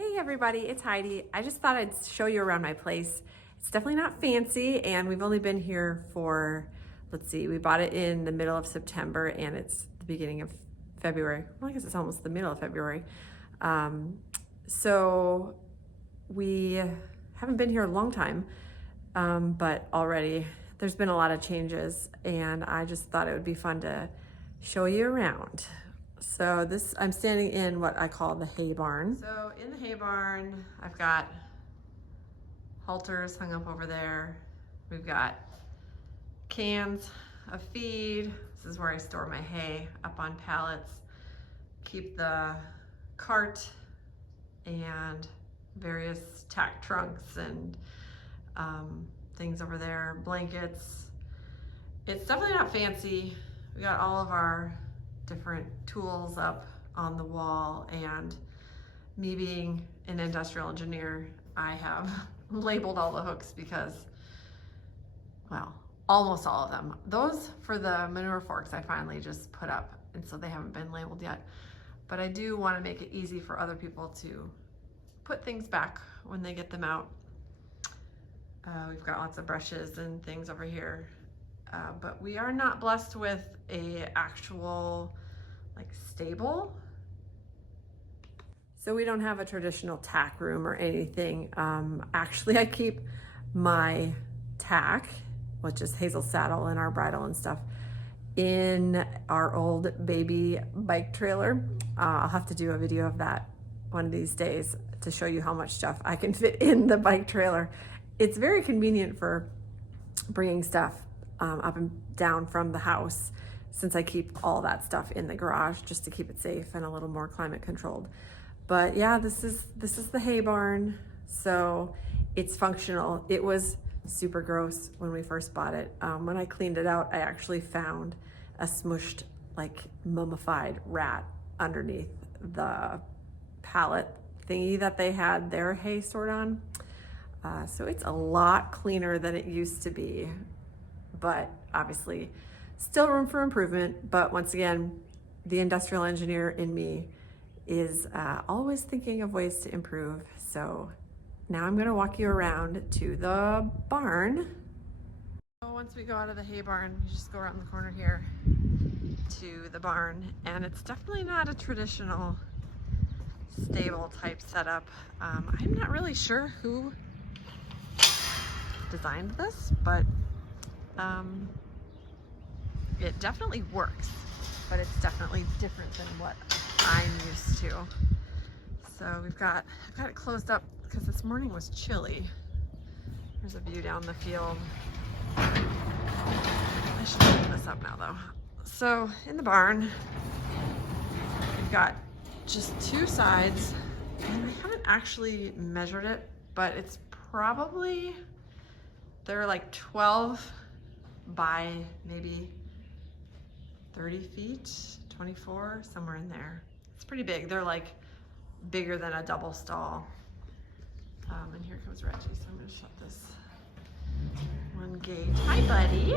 Hey everybody, it's Heidi. I just thought I'd show you around my place. It's definitely not fancy and we've only been here for, let's see, we bought it in the middle of September and it's the beginning of February. Well, I guess it's almost the middle of February. So we haven't been here a long time, but already there's been a lot of changes and I just thought it would be fun to show you around. So I'm standing in what I call the hay barn. So in the hay barn, I've got halters hung up over there. We've got cans of feed. This is where I store my hay, up on pallets. Keep the cart and various tack trunks and things over there, blankets. It's definitely not fancy. We got all of our different tools up on the wall, and me being an industrial engineer, I have labeled all the hooks because, well, almost all of them. Those for the manure forks I finally just put up, and so they haven't been labeled yet. But I do want to make it easy for other people to put things back when they get them out. We've got lots of brushes and things over here. But we are not blessed with a actual like stable. So we don't have a traditional tack room or anything. Actually, I keep my tack, which is Hazel's saddle and our bridle and stuff, in our old baby bike trailer. I'll have to do a video of that one of these days to show you how much stuff I can fit in the bike trailer. It's very convenient for bringing stuff up and down from the house, since I keep all that stuff in the garage just to keep it safe and a little more climate controlled. But yeah, this is the hay barn, so it's functional. It was super gross when we first bought it. When I cleaned it out, I actually found a smushed, like mummified rat underneath the pallet thingy that they had their hay stored on. So it's a lot cleaner than it used to be, but obviously still room for improvement. But once again, the industrial engineer in me is always thinking of ways to improve. So now I'm gonna walk you around to the barn. So once we go out of the hay barn, you just go around the corner here to the barn, and it's definitely not a traditional stable type setup. I'm not really sure who designed this, but it definitely works, but it's definitely different than what I'm used to. So I've got it closed up because this morning was chilly. There's a view down the field. I should open this up now though. So in the barn, we've got just two sides, and I haven't actually measured it, but it's probably, they're like 12 by maybe 30 feet, 24, somewhere in there. It's pretty big. They're like bigger than a double stall. And here comes Reggie, so I'm gonna shut this one gate. Hi, buddy.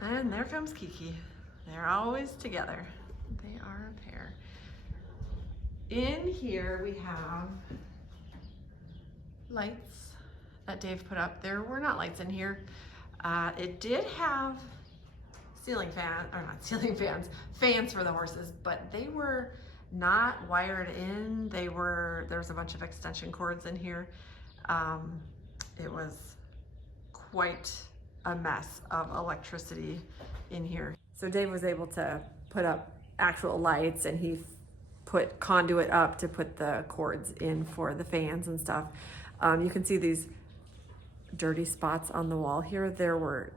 And there comes Kiki. They're always together. They are a pair. In here we have lights that Dave put up. There were not lights in here. It did have fans for the horses, but they were not wired in. There's a bunch of extension cords in here. It was quite a mess of electricity in here. So Dave was able to put up actual lights, and he put conduit up to put the cords in for the fans and stuff. You can see these dirty spots on the wall here. There were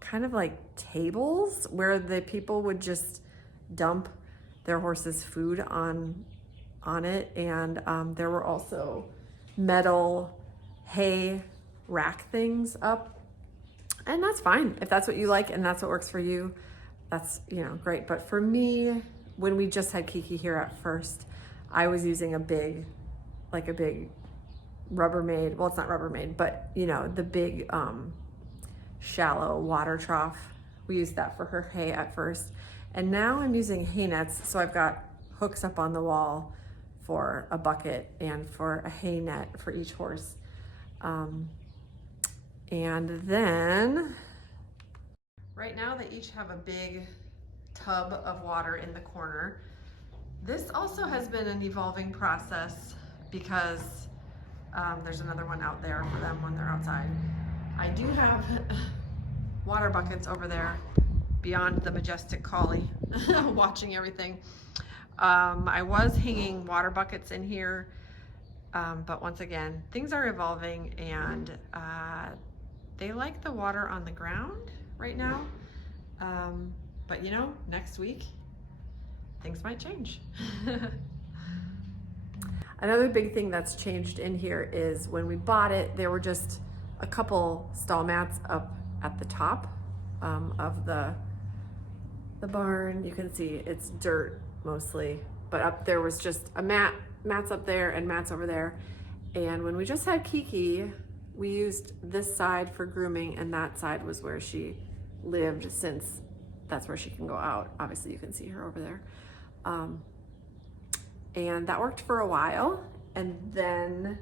kind of like tables where the people would just dump their horses' food on it, and there were also metal hay rack things up, and that's fine if that's what you like and that's what works for you. That's, you know, great. But for me, when we just had Kiki here at first, I was using a big Rubbermaid, well, it's not Rubbermaid, but you know, the big shallow water trough. We used that for her hay at first. And now I'm using hay nets. So I've got hooks up on the wall for a bucket and for a hay net for each horse. And then right now they each have a big tub of water in the corner. This also has been an evolving process because there's another one out there for them when they're outside. I do have water buckets over there beyond the majestic collie watching everything. I was hanging water buckets in here, but once again, things are evolving, and they like the water on the ground right now. But you know, next week, things might change. Another big thing that's changed in here is when we bought it, there were just a couple stall mats up at the top of the barn. You can see it's dirt mostly, but up there was just a mats up there and mats over there. And when we just had Kiki, we used this side for grooming, and that side was where she lived, since that's where she can go out. Obviously you can see her over there. And that worked for a while. And then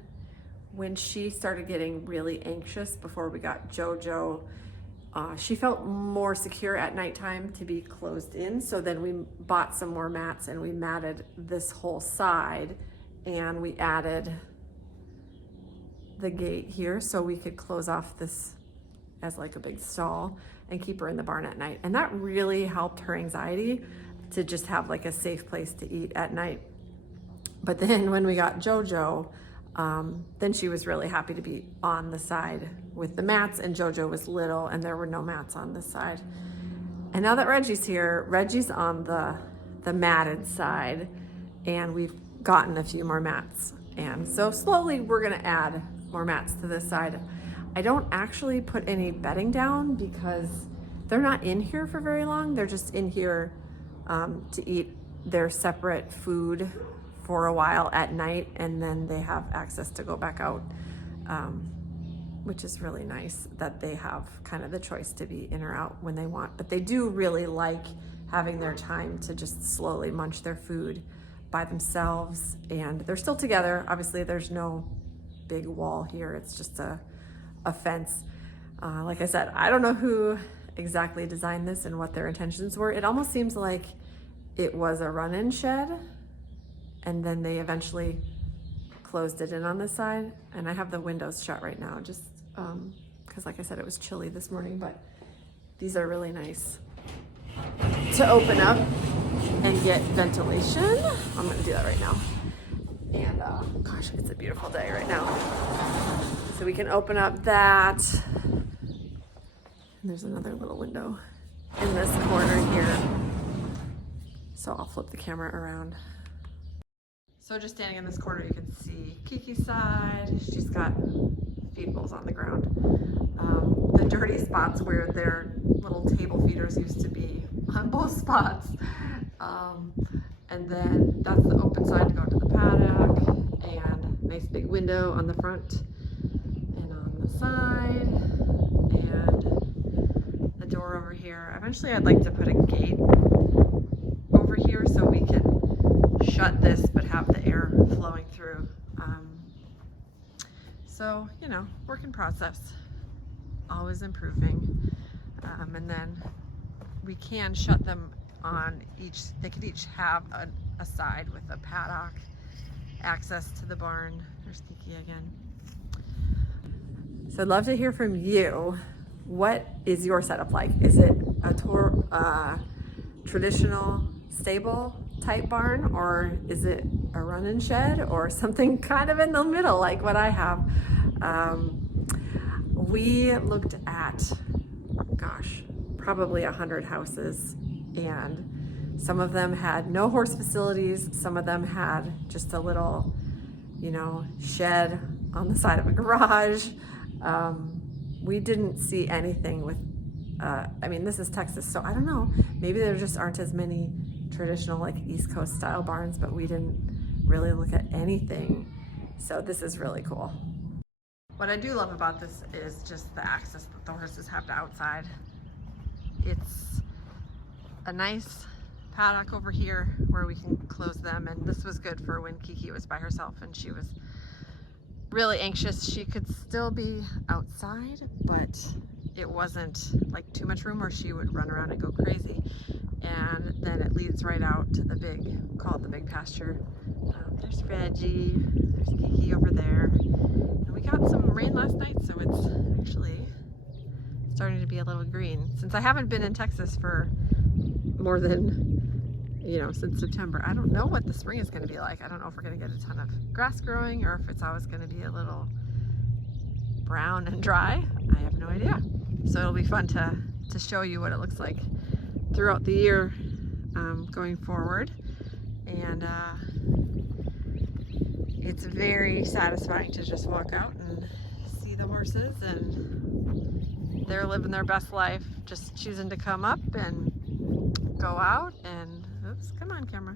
when she started getting really anxious before we got JoJo, she felt more secure at nighttime to be closed in. So then we bought some more mats and we matted this whole side, and we added the gate here so we could close off this as like a big stall and keep her in the barn at night. And that really helped her anxiety to just have like a safe place to eat at night. But then when we got JoJo, then she was really happy to be on the side with the mats, and JoJo was little and there were no mats on this side. And now that Reggie's here, Reggie's on the matted side, and we've gotten a few more mats. And so slowly we're gonna add more mats to this side. I don't actually put any bedding down because they're not in here for very long. They're just in here to eat their separate food for a while at night, and then they have access to go back out, which is really nice that they have kind of the choice to be in or out when they want. But they do really like having their time to just slowly munch their food by themselves, and they're still together. Obviously there's no big wall here, it's just a fence. Like I said, I don't know who exactly designed this and what their intentions were. It almost seems like it was a run-in shed, and then they eventually closed it in on this side. And I have the windows shut right now, just because like I said, it was chilly this morning, but these are really nice to open up and get ventilation. I'm gonna do that right now. And gosh, it's a beautiful day right now. So we can open up that. And there's another little window in this corner here. So I'll flip the camera around. So just standing in this corner, you can see Kiki's side. She's got feed bowls on the ground. The dirty spots where their little table feeders used to be on both spots. And then that's the open side to go to the paddock, and nice big window on the front and on the side, and the door over here. Eventually I'd like to put a gate over here so we can shut this but have the air flowing through. So, you know, work in process, always improving. And then we can shut them on each, they could each have a side with a paddock, access to the barn. There's Kiki again. So I'd love to hear from you. What is your setup like? Is it a traditional stable type barn, or is it a run-in shed, or something kind of in the middle like what I have? We looked at, gosh, probably 100 houses, and some of them had no horse facilities, some of them had just a little, you know, shed on the side of a garage. We didn't see anything with, I mean, this is Texas, so I don't know, maybe there just aren't as many traditional like East Coast style barns, but we didn't really look at anything. So this is really cool. What I do love about this is just the access that the horses have to outside. It's a nice paddock over here where we can close them, and this was good for when Kiki was by herself and she was really anxious. She could still be outside, but it wasn't like too much room or she would run around and go crazy. And then it leads right out to the big, called the big pasture. There's Reggie, there's Kiki over there. And we got some rain last night, so it's actually starting to be a little green. Since I haven't been in Texas for more than, you know, since September, I don't know what the spring is going to be like. I don't know if we're going to get a ton of grass growing or if it's always going to be a little brown and dry. I have no idea. So it'll be fun to show you what it looks like throughout the year going forward. And it's very satisfying to just walk out and see the horses, and they're living their best life, just choosing to come up and go out and, oops, come on camera.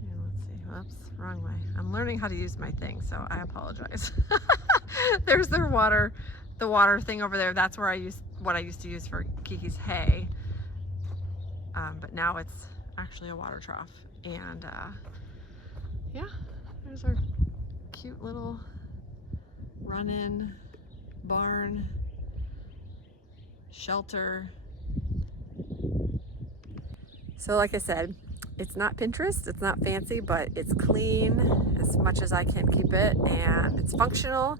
Here, let's see, whoops, wrong way. I'm learning how to use my thing, so I apologize. There's their water, the water thing over there. That's where what I used to use for Kiki's hay. But now it's actually a water trough. And yeah, there's our cute little run-in barn, shelter. So like I said, it's not Pinterest, it's not fancy, but it's clean as much as I can keep it, and it's functional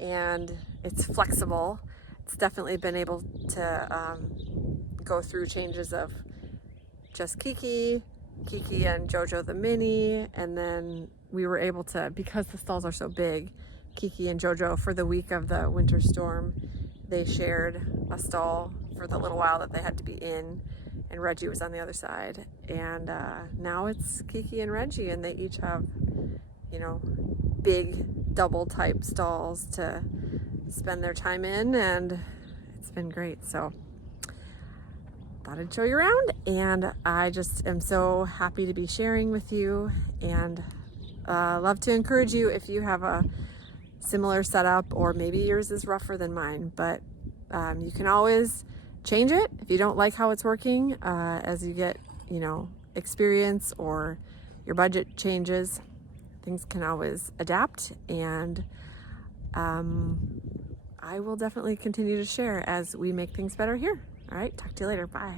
and it's flexible. It's definitely been able to go through changes of just Kiki and Jojo the mini, and then we were able to, because the stalls are so big, Kiki and Jojo, for the week of the winter storm, they shared a stall for the little while that they had to be in, and Reggie was on the other side. And now it's Kiki and Reggie, and they each have, you know, big double type stalls to spend their time in, and it's been great. So thought I'd show you around, and I just am so happy to be sharing with you, and love to encourage you if you have a similar setup, or maybe yours is rougher than mine, but you can always change it if you don't like how it's working as you get, you know, experience or your budget changes. Things can always adapt, and I will definitely continue to share as we make things better here. All right, talk to you later. Bye.